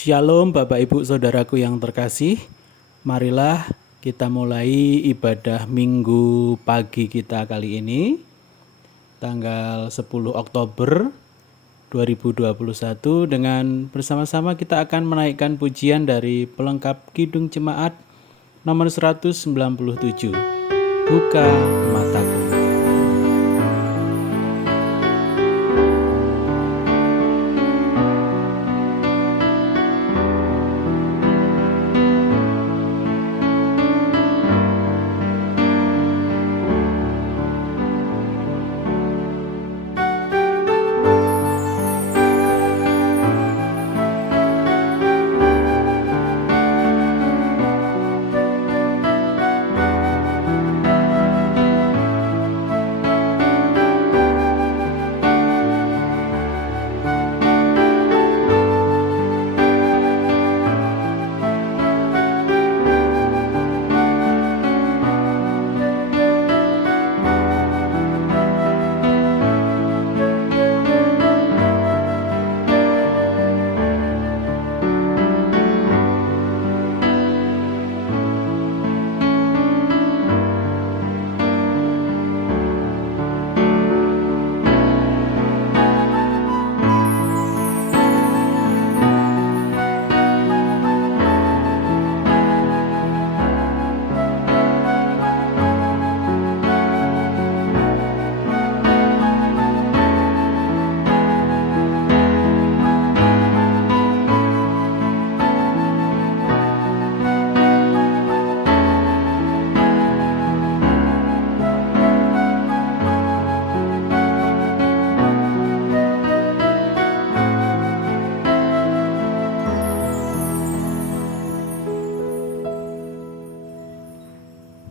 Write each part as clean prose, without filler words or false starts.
Shalom Bapak Ibu Saudaraku yang terkasih. Marilah kita mulai ibadah minggu pagi kita kali ini, tanggal 10 Oktober 2021, dengan bersama-sama kita akan menaikkan pujian dari pelengkap Kidung Jemaat nomor 197, Buka Mataku.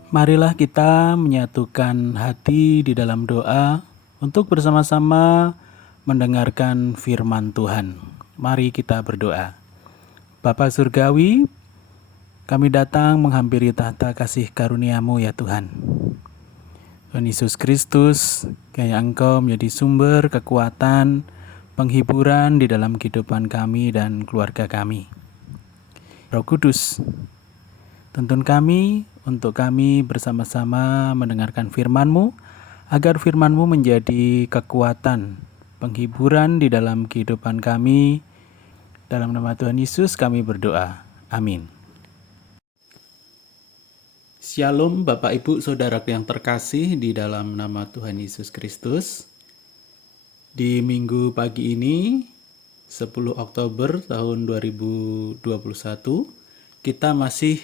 Marilah kita menyatukan hati di dalam doa untuk bersama-sama mendengarkan firman Tuhan. Mari kita berdoa. Bapa Surgawi, kami datang menghampiri tahta kasih karunia-Mu ya Tuhan. Tuhan Yesus Kristus, kiranya Engkau menjadi sumber kekuatan, penghiburan di dalam kehidupan kami dan keluarga kami. Roh Kudus, tuntun kami untuk kami bersama-sama mendengarkan firman-Mu, agar firman-Mu menjadi kekuatan, penghiburan di dalam kehidupan kami. Dalam nama Tuhan Yesus kami berdoa. Amin. Shalom Bapak Ibu Saudaraku yang terkasih di dalam nama Tuhan Yesus Kristus. Di minggu pagi ini, 10 Oktober tahun 2021, kita masih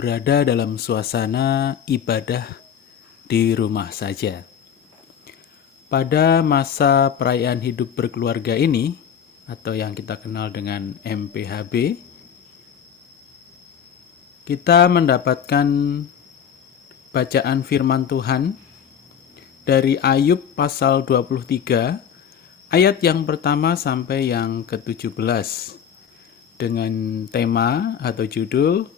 berada dalam suasana ibadah di rumah saja. Pada masa perayaan hidup berkeluarga ini, atau yang kita kenal dengan MPHB, kita mendapatkan bacaan firman Tuhan dari Ayub pasal 23, ayat yang pertama sampai yang ke-17, dengan tema atau judul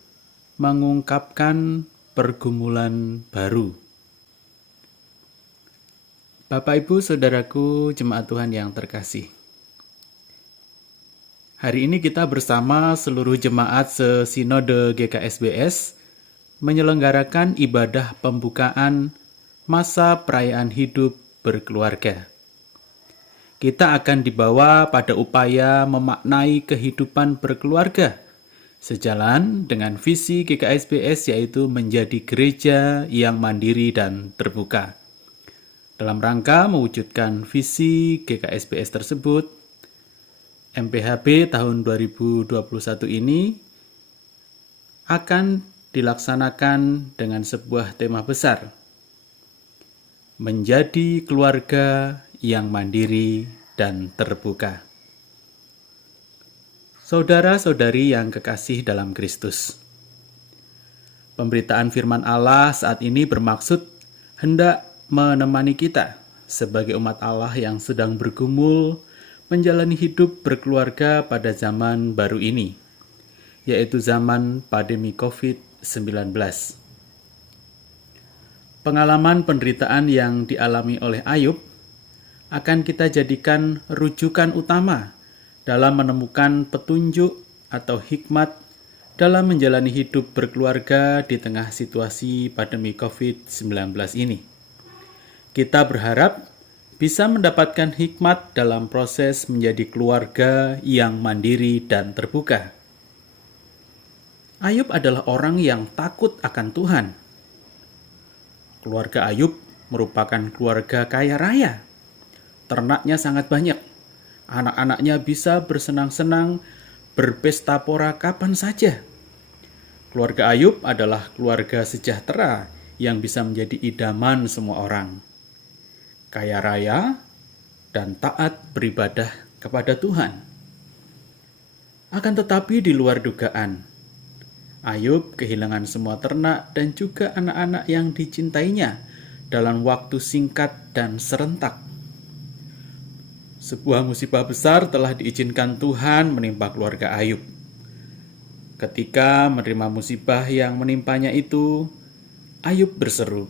mengungkapkan pergumulan baru. Bapak Ibu Saudaraku jemaat Tuhan yang terkasih, hari ini kita bersama seluruh jemaat se-Sinode GKSBS menyelenggarakan ibadah pembukaan masa perayaan hidup berkeluarga. Kita akan dibawa pada upaya memaknai kehidupan berkeluarga sejalan dengan visi GKSBS, yaitu menjadi gereja yang mandiri dan terbuka. Dalam rangka mewujudkan visi GKSBS tersebut, MPHB tahun 2021 ini akan dilaksanakan dengan sebuah tema besar, menjadi keluarga yang mandiri dan terbuka. Saudara-saudari yang kekasih dalam Kristus, pemberitaan firman Allah saat ini bermaksud hendak menemani kita sebagai umat Allah yang sedang bergumul menjalani hidup berkeluarga pada zaman baru ini, yaitu zaman pandemi COVID-19. Pengalaman penderitaan yang dialami oleh Ayub akan kita jadikan rujukan utama dalam menemukan petunjuk atau hikmat dalam menjalani hidup berkeluarga di tengah situasi pandemi COVID-19 ini. Kita berharap bisa mendapatkan hikmat dalam proses menjadi keluarga yang mandiri dan terbuka. Ayub adalah orang yang takut akan Tuhan. Keluarga Ayub merupakan keluarga kaya raya. Ternaknya sangat banyak. Anak-anaknya bisa bersenang-senang, berpesta pora kapan saja. Keluarga Ayub adalah keluarga sejahtera yang bisa menjadi idaman semua orang. Kaya raya dan taat beribadah kepada Tuhan. Akan tetapi di luar dugaan, Ayub kehilangan semua ternak dan juga anak-anak yang dicintainya dalam waktu singkat dan serentak. Sebuah musibah besar telah diizinkan Tuhan menimpa keluarga Ayub. Ketika menerima musibah yang menimpanya itu, Ayub berseru,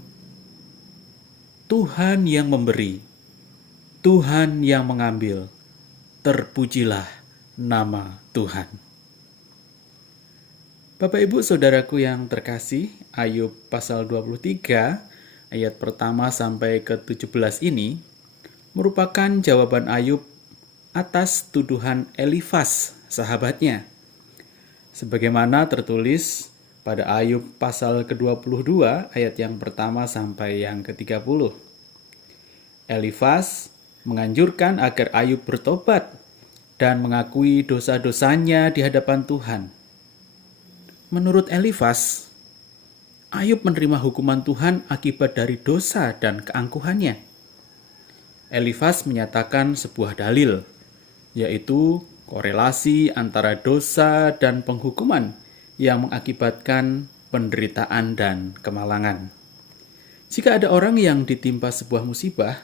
"Tuhan yang memberi, Tuhan yang mengambil, terpujilah nama Tuhan." Bapak Ibu Saudaraku yang terkasih, Ayub pasal 23 ayat pertama sampai ke 17 ini merupakan jawaban Ayub atas tuduhan Elifas sahabatnya. Sebagaimana tertulis pada Ayub pasal ke-22 ayat yang pertama sampai yang ke-30. Elifas menganjurkan agar Ayub bertobat dan mengakui dosa-dosanya di hadapan Tuhan. Menurut Elifas, Ayub menerima hukuman Tuhan akibat dari dosa dan keangkuhannya. Elifas menyatakan sebuah dalil, yaitu korelasi antara dosa dan penghukuman yang mengakibatkan penderitaan dan kemalangan. Jika ada orang yang ditimpa sebuah musibah,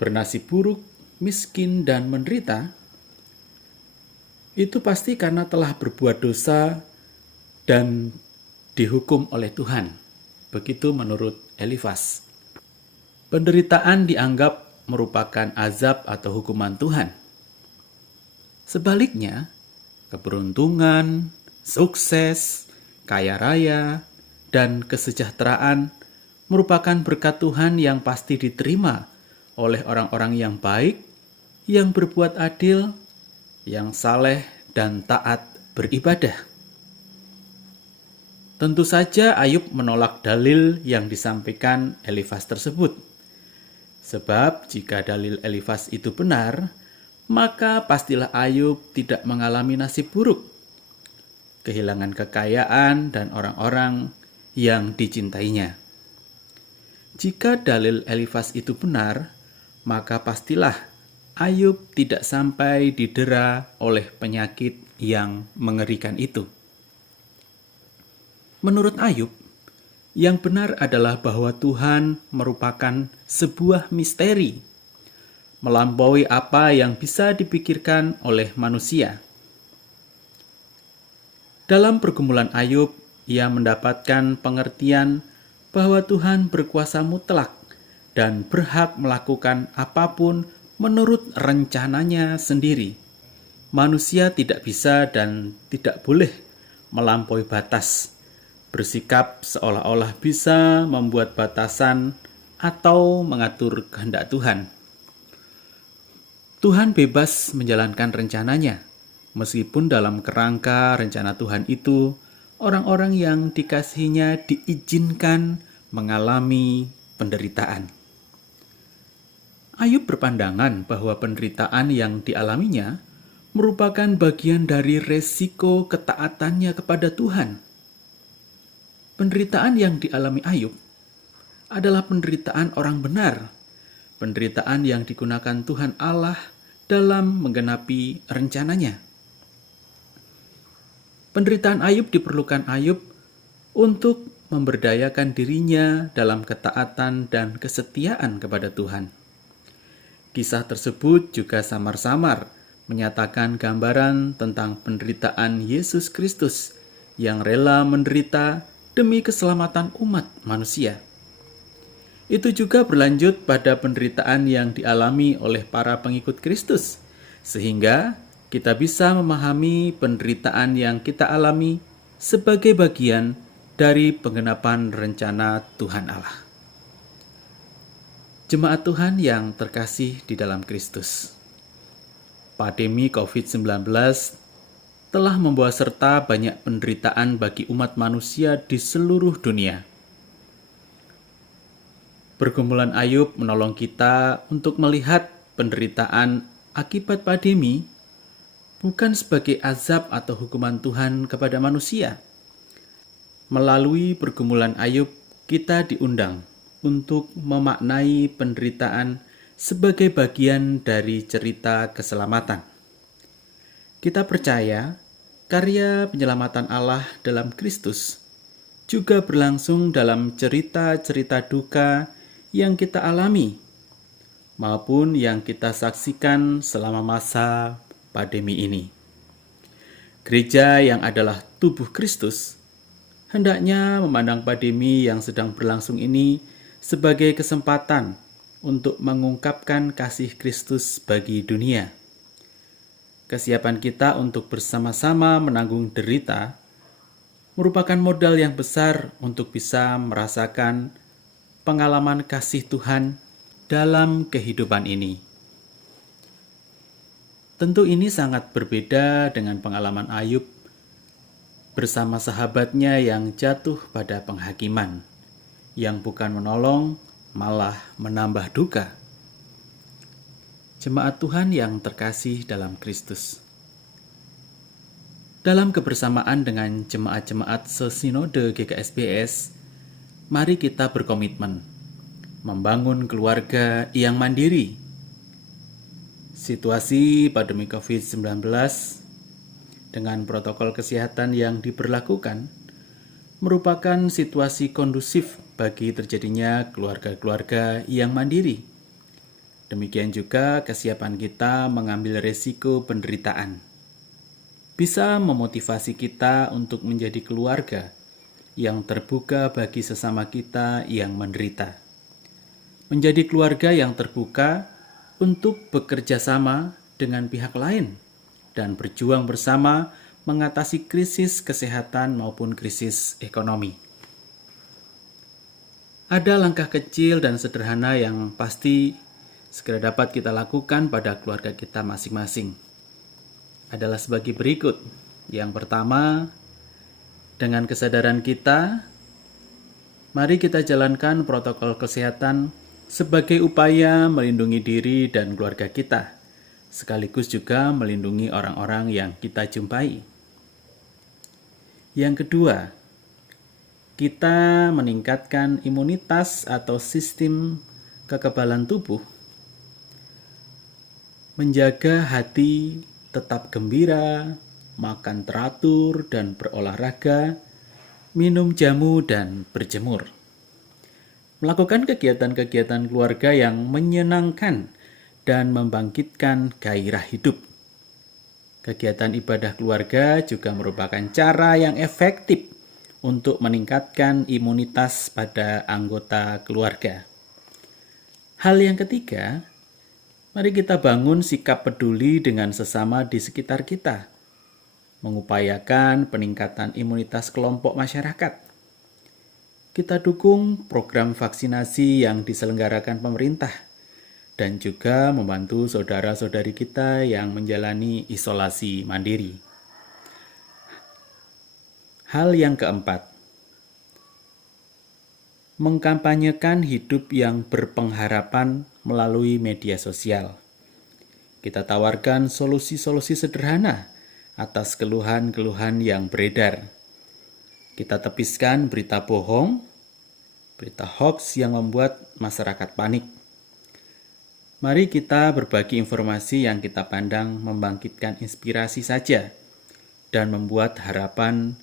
bernasib buruk, miskin, dan menderita, itu pasti karena telah berbuat dosa dan dihukum oleh Tuhan. Begitu menurut Elifas. Penderitaan dianggap merupakan azab atau hukuman Tuhan. Sebaliknya, keberuntungan, sukses, kaya raya, dan kesejahteraan merupakan berkat Tuhan yang pasti diterima oleh orang-orang yang baik, yang berbuat adil, yang saleh, dan taat beribadah. Tentu saja Ayub menolak dalil yang disampaikan Elifas tersebut. Sebab jika dalil Elifas itu benar, maka pastilah Ayub tidak mengalami nasib buruk, kehilangan kekayaan dan orang-orang yang dicintainya. Jika dalil Elifas itu benar, maka pastilah Ayub tidak sampai didera oleh penyakit yang mengerikan itu. Menurut Ayub, yang benar adalah bahwa Tuhan merupakan sebuah misteri, melampaui apa yang bisa dipikirkan oleh manusia. Dalam pergumulan Ayub, ia mendapatkan pengertian bahwa Tuhan berkuasa mutlak dan berhak melakukan apapun menurut rencananya sendiri. Manusia tidak bisa dan tidak boleh melampaui batas, bersikap seolah-olah bisa membuat batasan atau mengatur kehendak Tuhan. Tuhan bebas menjalankan rencananya, meskipun dalam kerangka rencana Tuhan itu, orang-orang yang dikasihinya diizinkan mengalami penderitaan. Ayub berpandangan bahwa penderitaan yang dialaminya merupakan bagian dari resiko ketaatannya kepada Tuhan. Penderitaan yang dialami Ayub adalah penderitaan orang benar, penderitaan yang digunakan Tuhan Allah dalam menggenapi rencananya. Penderitaan Ayub diperlukan Ayub untuk memberdayakan dirinya dalam ketaatan dan kesetiaan kepada Tuhan. Kisah tersebut juga samar-samar menyatakan gambaran tentang penderitaan Yesus Kristus yang rela menderita demi keselamatan umat manusia. Itu juga berlanjut pada penderitaan yang dialami oleh para pengikut Kristus, sehingga kita bisa memahami penderitaan yang kita alami sebagai bagian dari penggenapan rencana Tuhan Allah. Jemaat Tuhan yang terkasih di dalam Kristus, pandemi COVID-19 telah membawa serta banyak penderitaan bagi umat manusia di seluruh dunia. Pergumulan Ayub menolong kita untuk melihat penderitaan akibat pandemi bukan sebagai azab atau hukuman Tuhan kepada manusia. Melalui pergumulan Ayub, kita diundang untuk memaknai penderitaan sebagai bagian dari cerita keselamatan. Kita percaya karya penyelamatan Allah dalam Kristus juga berlangsung dalam cerita-cerita duka yang kita alami maupun yang kita saksikan selama masa pandemi ini. Gereja yang adalah tubuh Kristus hendaknya memandang pandemi yang sedang berlangsung ini sebagai kesempatan untuk mengungkapkan kasih Kristus bagi dunia. Kesiapan kita untuk bersama-sama menanggung derita merupakan modal yang besar untuk bisa merasakan pengalaman kasih Tuhan dalam kehidupan ini. Tentu ini sangat berbeda dengan pengalaman Ayub bersama sahabatnya yang jatuh pada penghakiman, yang bukan menolong, malah menambah duka. Jemaat Tuhan yang terkasih dalam Kristus, dalam kebersamaan dengan jemaat-jemaat sesinode GKSBS, mari kita berkomitmen membangun keluarga yang mandiri. Situasi pandemi COVID-19 dengan protokol kesehatan yang diberlakukan merupakan situasi kondusif bagi terjadinya keluarga-keluarga yang mandiri. Demikian juga kesiapan kita mengambil resiko penderitaan bisa memotivasi kita untuk menjadi keluarga yang terbuka bagi sesama kita yang menderita. Menjadi keluarga yang terbuka untuk bekerja sama dengan pihak lain dan berjuang bersama mengatasi krisis kesehatan maupun krisis ekonomi. Ada langkah kecil dan sederhana yang pasti segera dapat kita lakukan pada keluarga kita masing-masing. Adalah sebagai berikut. Yang pertama, dengan kesadaran kita, mari kita jalankan protokol kesehatan sebagai upaya melindungi diri dan keluarga kita, sekaligus juga melindungi orang-orang yang kita jumpai. Yang kedua, kita meningkatkan imunitas atau sistem kekebalan tubuh, menjaga hati tetap gembira, makan teratur dan berolahraga, minum jamu dan berjemur. Melakukan kegiatan-kegiatan keluarga yang menyenangkan dan membangkitkan gairah hidup. Kegiatan ibadah keluarga juga merupakan cara yang efektif untuk meningkatkan imunitas pada anggota keluarga. Hal yang ketiga, mari kita bangun sikap peduli dengan sesama di sekitar kita, mengupayakan peningkatan imunitas kelompok masyarakat. Kita dukung program vaksinasi yang diselenggarakan pemerintah dan juga membantu saudara-saudari kita yang menjalani isolasi mandiri. Hal yang keempat, mengkampanyekan hidup yang berpengharapan melalui media sosial. Kita tawarkan solusi-solusi sederhana atas keluhan-keluhan yang beredar. Kita tepiskan berita bohong, berita hoax yang membuat masyarakat panik. Mari kita berbagi informasi yang kita pandang membangkitkan inspirasi saja dan membuat harapan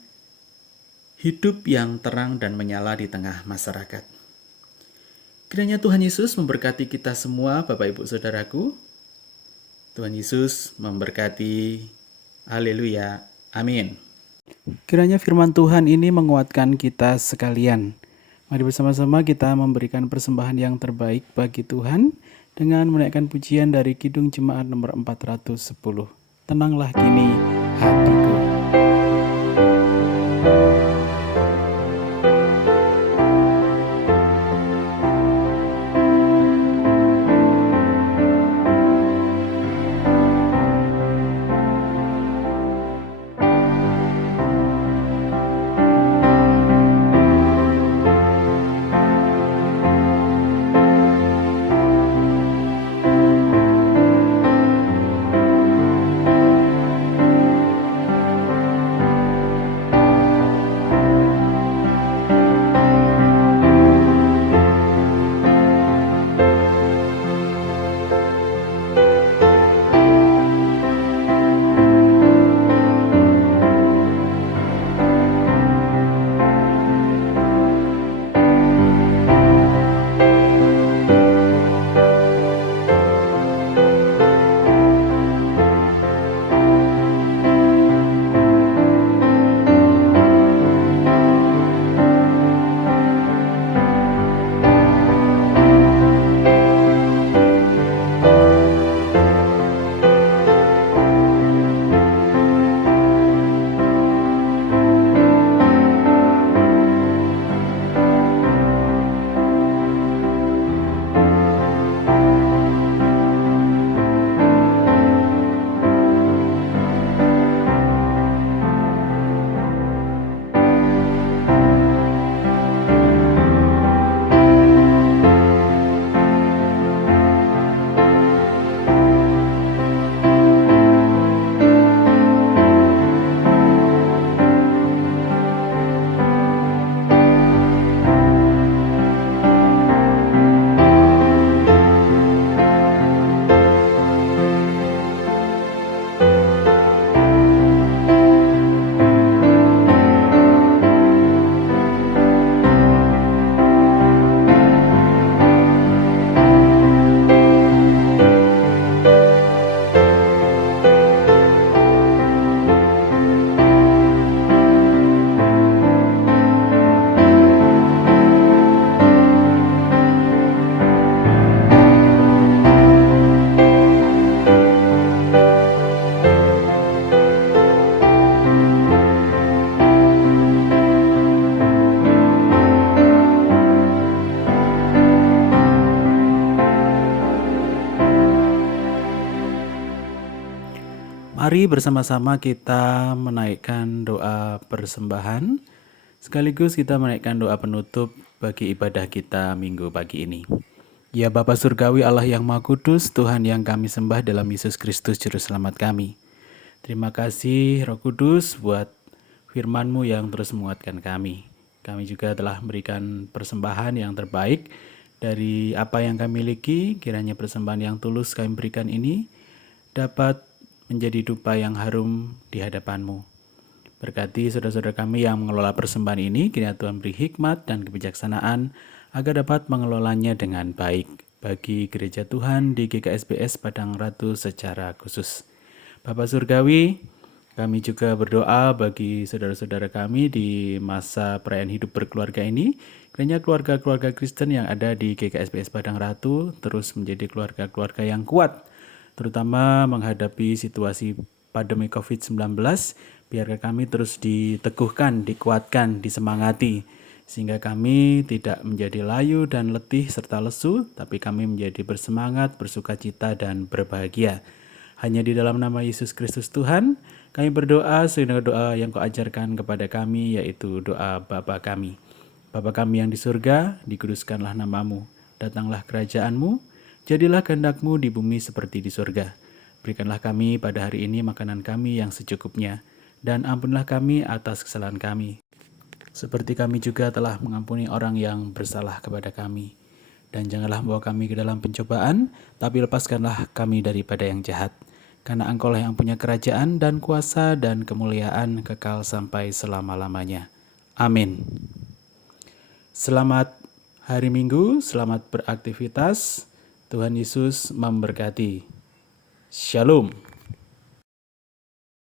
hidup yang terang dan menyala di tengah masyarakat. Kiranya Tuhan Yesus memberkati kita semua, Bapak Ibu Saudaraku. Tuhan Yesus memberkati. Haleluya. Amin. Kiranya firman Tuhan ini menguatkan kita sekalian. Mari bersama-sama kita memberikan persembahan yang terbaik bagi Tuhan dengan menaikkan pujian dari Kidung Jemaat nomor 410. tenanglah kini hatiku. Mari bersama-sama kita menaikkan doa persembahan, sekaligus kita menaikkan doa penutup bagi ibadah kita minggu pagi ini. Ya Bapa Surgawi Allah yang Maha Kudus, Tuhan yang kami sembah dalam Yesus Kristus Juru Selamat kami. Terima kasih Roh Kudus buat firman-Mu yang terus menguatkan kami. Kami juga telah memberikan persembahan yang terbaik dari apa yang kami miliki, kiranya persembahan yang tulus kami berikan ini dapat menjadi dupa yang harum di hadapan-Mu. Berkati saudara-saudara kami yang mengelola persembahan ini, kiranya Tuhan beri hikmat dan kebijaksanaan agar dapat mengelolanya dengan baik bagi gereja Tuhan di GKSBS Padang Ratu secara khusus. Bapak Surgawi, kami juga berdoa bagi saudara-saudara kami di masa perayaan hidup berkeluarga ini. Kiranya keluarga-keluarga Kristen yang ada di GKSBS Padang Ratu terus menjadi keluarga-keluarga yang kuat, terutama menghadapi situasi pandemi COVID-19. Biarkan kami terus diteguhkan, dikuatkan, disemangati, sehingga kami tidak menjadi layu dan letih serta lesu, tapi kami menjadi bersemangat, bersukacita, dan berbahagia. Hanya di dalam nama Yesus Kristus Tuhan, kami berdoa sesuai dengan doa yang Kau ajarkan kepada kami, yaitu doa Bapa kami. Bapa kami yang di surga, dikuduskanlah nama-Mu, datanglah kerajaan-Mu, jadilah kehendak-Mu di bumi seperti di surga. Berikanlah kami pada hari ini makanan kami yang secukupnya, dan ampunilah kami atas kesalahan kami, seperti kami juga telah mengampuni orang yang bersalah kepada kami. Dan janganlah membawa kami ke dalam pencobaan, tapi lepaskanlah kami daripada yang jahat. Karena Engkau-lah yang punya kerajaan dan kuasa dan kemuliaan kekal sampai selama-lamanya. Amin. Selamat hari Minggu, selamat beraktivitas. Tuhan Yesus memberkati. Shalom.